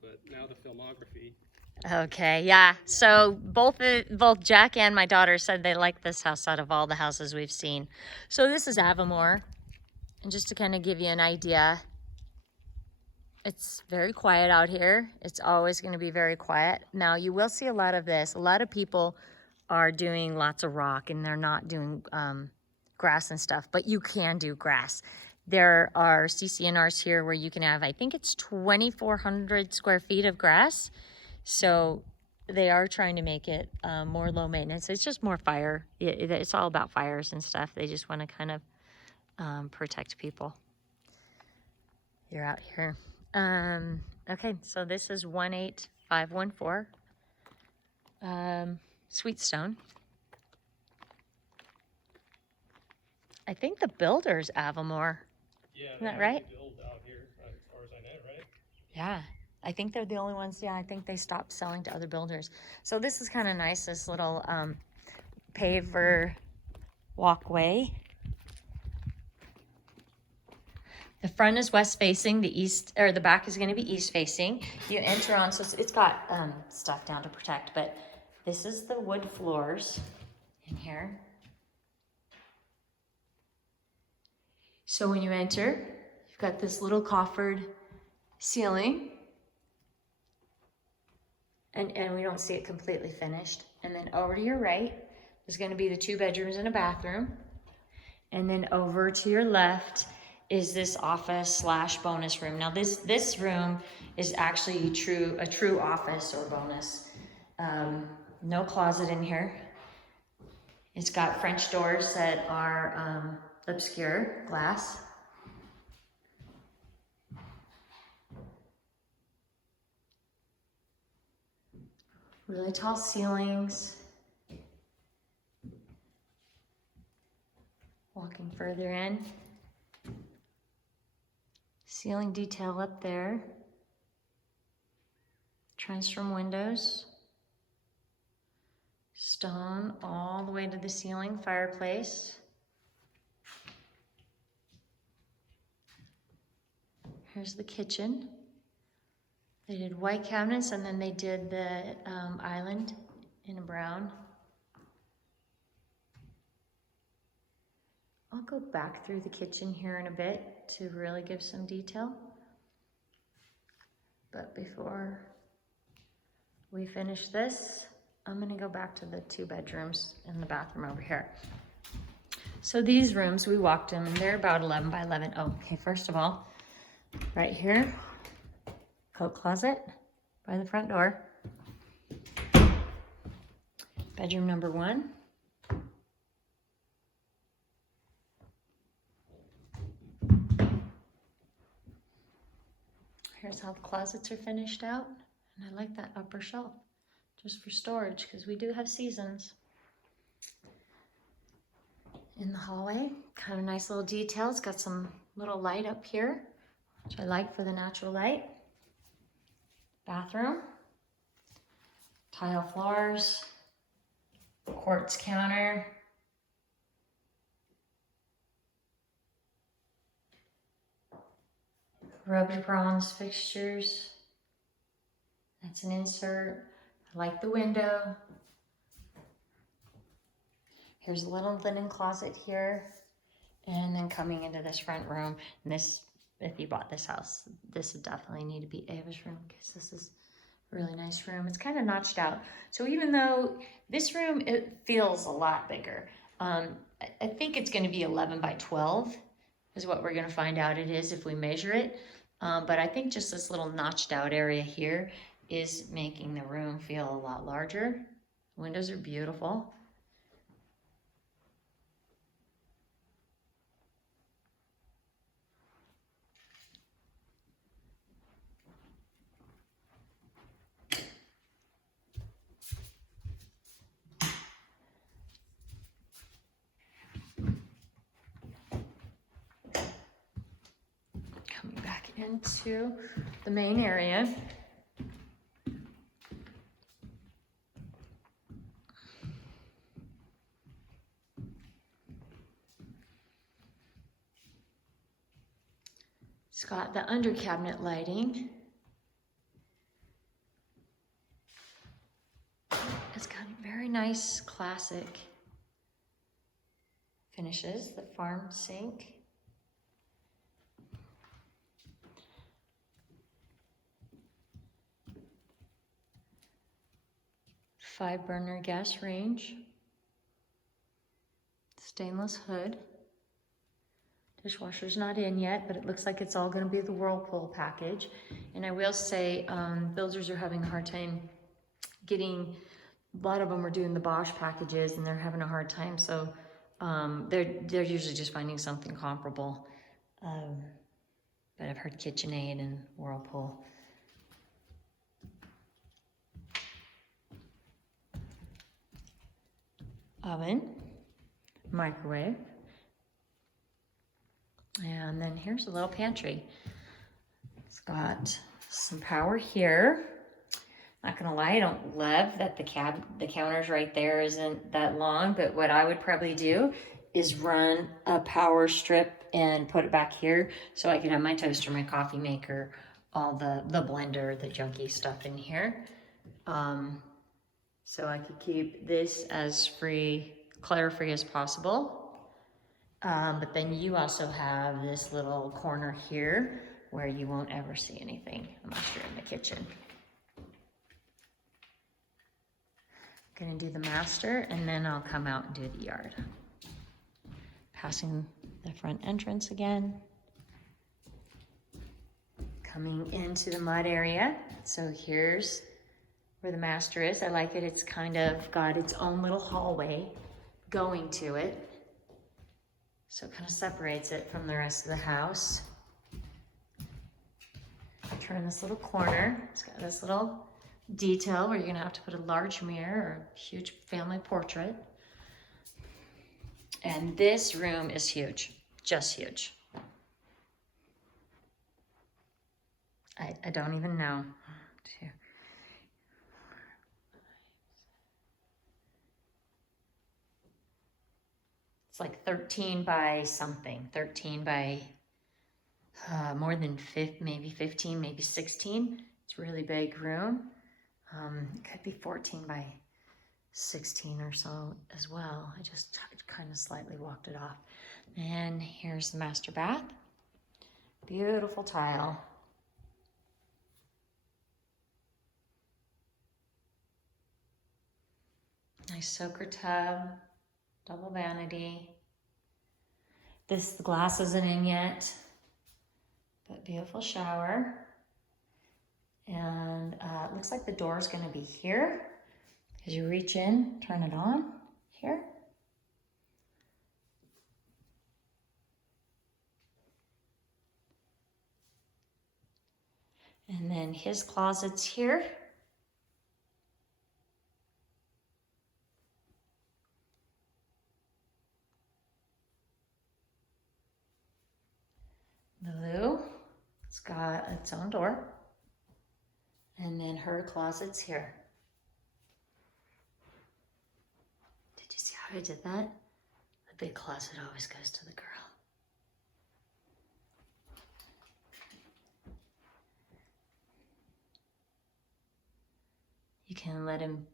but now the filmography. Okay, yeah. So both Jack and my daughter said they like this house out of all the houses we've seen. So this is Avimor, and just to kind of give you an idea, it's very quiet out here. It's always going to be very quiet. Now you will see a lot of this. A lot of people are doing lots of rock, and they're not doing grass and stuff, but you can do grass. There are CCNRs here where you can have, I think it's 2,400 square feet of grass. So they are trying to make it more low maintenance. It's just more fire. It's all about fires and stuff. They just want to kind of protect people. You're out here. Okay, so this is 18514 Sweetstone. I think the builder's Avimor. Yeah, Isn't that right? build out here, as far as I know, right? Yeah, I think they're the only ones. Yeah, I think they stopped selling to other builders. So this is kind of nice, this little paver walkway. The front is west facing, the east, or the back is going to be east facing. You enter on, so it's got stuff down to protect, but this is the wood floors in here. So when you enter, you've got this little coffered ceiling, and we don't see it completely finished. And then over to your right, there's going to be the 2 bedrooms and a bathroom. And then over to your left is this office / bonus room. Now this room is actually a true office or bonus. No closet in here. It's got French doors that are obscure glass. Really tall ceilings. Walking further in. Ceiling detail up there. Transom windows. Stone all the way to the ceiling, fireplace. Here's the kitchen. They did white cabinets, and then they did the island in a brown. I'll go back through the kitchen here in a bit to really give some detail. But before we finish this, I'm gonna go back to the 2 bedrooms and the bathroom over here. So these rooms, we walked them, and they're about 11 by 11. Oh, okay, first of all, right here, coat closet by the front door. Bedroom number 1. Here's how the closets are finished out. And I like that upper shelf just for storage because we do have seasons. In the hallway, kind of nice little details. Got some little light up here, which I like for the natural light. Bathroom, tile floors, quartz counter. Rubbed bronze fixtures. That's an insert. I like the window. Here's a little linen closet here. And then coming into this front room, and this, if you bought this house, this would definitely need to be Ava's room because this is a really nice room. It's kind of notched out. So even though this room, it feels a lot bigger. I think it's going to be 11 by 12 is what we're going to find out it is if we measure it. But I think just this little notched out area here is making the room feel a lot larger. Windows are beautiful. Coming back into the main area. It's got the under cabinet lighting. Very nice, classic finishes. The farm sink. Five-burner gas range. Stainless hood. Dishwasher's not in yet, but it looks like it's all going to be the Whirlpool package. And I will say, builders are having a hard time getting, a lot of them are doing the Bosch packages and they're having a hard time. So they're usually just finding something comparable. But I've heard KitchenAid and Whirlpool. Oven, microwave. And then here's a little pantry. It's got some power here. Not gonna lie, I don't love that the counters right there isn't that long, but what I would probably do is run a power strip and put it back here so I can have my toaster, my coffee maker, all the blender, the junky stuff in here. So I could keep this as clutter-free as possible. But then you also have this little corner here where you won't ever see anything unless you're in the kitchen. I'm gonna do the master and then I'll come out and do the yard. Passing the front entrance again. Coming into the mud area. So here's where the master is. I like it, it's kind of got its own little hallway going to it. So it kind of separates it from the rest of the house. Turn this little corner. It's got this little detail where you're gonna have to put a large mirror or a huge family portrait. And this room is huge, just huge. I don't even know. It's like 13 by something, 13 by more than maybe 15, maybe 16. It's a really big room. It could be 14 by 16 or so as well. I just kind of slightly walked it off. And here's the master bath. Beautiful tile. Nice soaker tub. Double vanity. The glass isn't in yet, but beautiful shower. And it looks like the door is going to be here. As you reach in, turn it on here. And then his closet's here. The loo, it's got its own door. And then her closet's here. Did you see how I did that? The big closet always goes to the girl. You can let him,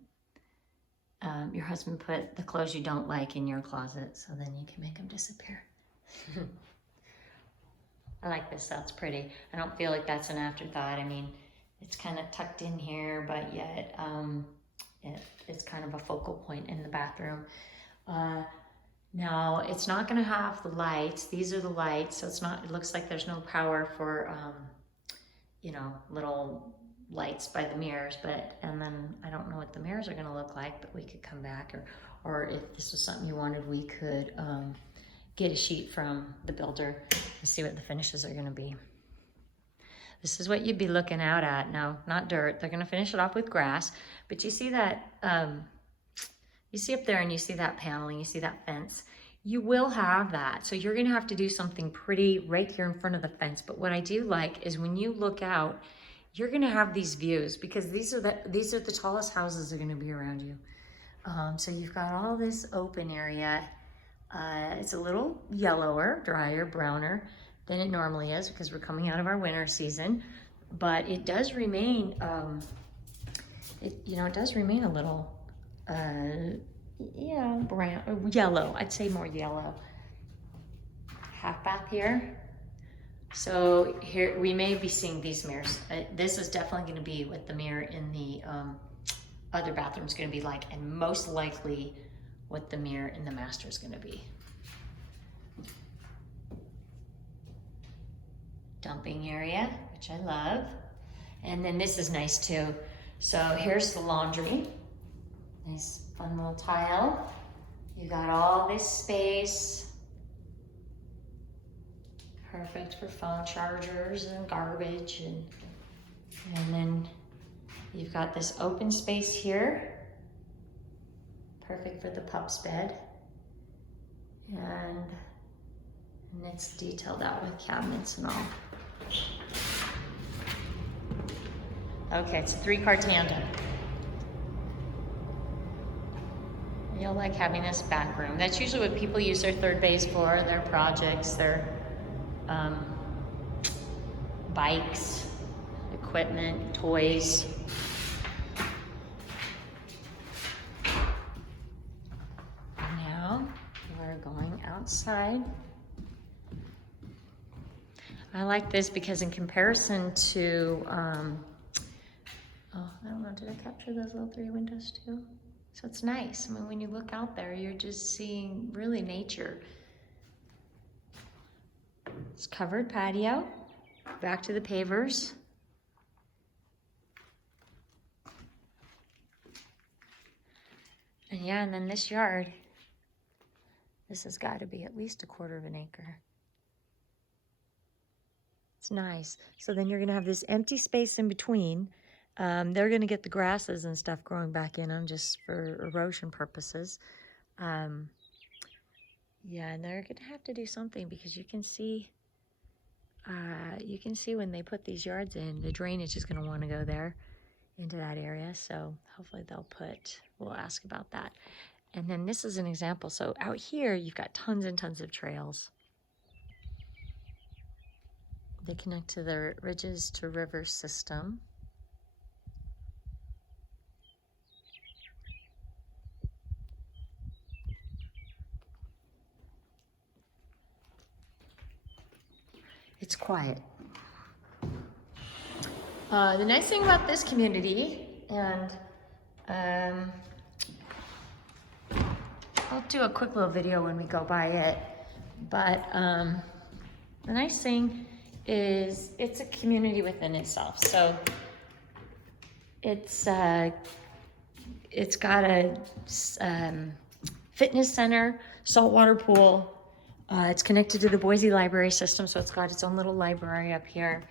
your husband put the clothes you don't like in your closet, so then you can make them disappear. I like this, that's pretty. I don't feel like that's an afterthought. I mean, it's kind of tucked in here, but yet it's kind of a focal point in the bathroom. Now, it's not gonna have the lights. These are the lights, so it looks like there's no power for, you know, little lights by the mirrors, and then I don't know what the mirrors are gonna look like, but we could come back, or if this was something you wanted, we could get a sheet from the builder and see what the finishes are gonna be. This is what you'd be looking out at. Now, not dirt, they're gonna finish it off with grass, but you see that, you see up there and you see that paneling, you see that fence. You will have that. So you're gonna have to do something pretty right here in front of the fence. But what I do like is when you look out, you're gonna have these views because these are the tallest houses that are gonna be around you. So you've got all this open area. It's a little yellower, drier, browner than it normally is because we're coming out of our winter season, but it does remain, it does remain a little yeah, brown, yellow. I'd say more yellow. Half bath here. So here we may be seeing these mirrors. This is definitely going to be what the mirror in the other bathroom is going to be like, and most likely what the mirror in the master is going to be. Dumping area, which I love. And then this is nice too. So here's the laundry. Nice fun little tile. You got all this space. Perfect for phone chargers and garbage. And then you've got this open space here. Perfect for the pup's bed. And it's detailed out with cabinets and all. Okay, it's a 3-car tandem. You'll like having this back room. That's usually what people use their third base for, their projects, their bikes, equipment, toys. Now we're going outside. I like this because in comparison to, oh, I don't know, did I capture those little 3 windows too? So it's nice. I mean, when you look out there, you're just seeing really nature. It's covered patio, back to the pavers. And yeah, and then this yard, this has got to be at least 1/4 acre. It's nice. So then you're going to have this empty space in between. They're going to get the grasses and stuff growing back in them just for erosion purposes. Yeah, and they're going to have to do something because you can see when they put these yards in, the drainage is going to want to go there into that area. So hopefully we'll ask about that. And then this is an example. So out here, you've got tons and tons of trails. They connect to the Ridges to River system. It's quiet. The nice thing about this community, and I'll do a quick little video when we go by it, but the nice thing is it's a community within itself. So it's got a fitness center, saltwater pool. It's connected to the Boise library system, so it's got its own little library up here.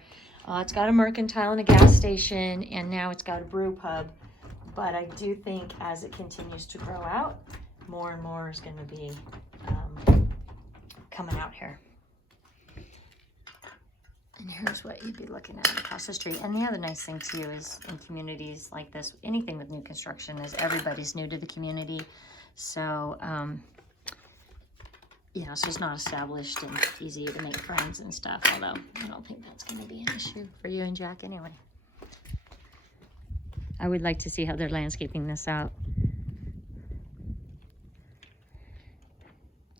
It's got a mercantile and a gas station, and now it's got a brew pub. But I do think as it continues to grow out, more and more is going to be coming out here. And here's what you'd be looking at across the street. And the other nice thing too is in communities like this, anything with new construction is everybody's new to the community. So, you know, so it's not established and easy to make friends and stuff, although I don't think that's going to be an issue for you and Jack anyway. I would like to see how they're landscaping this out.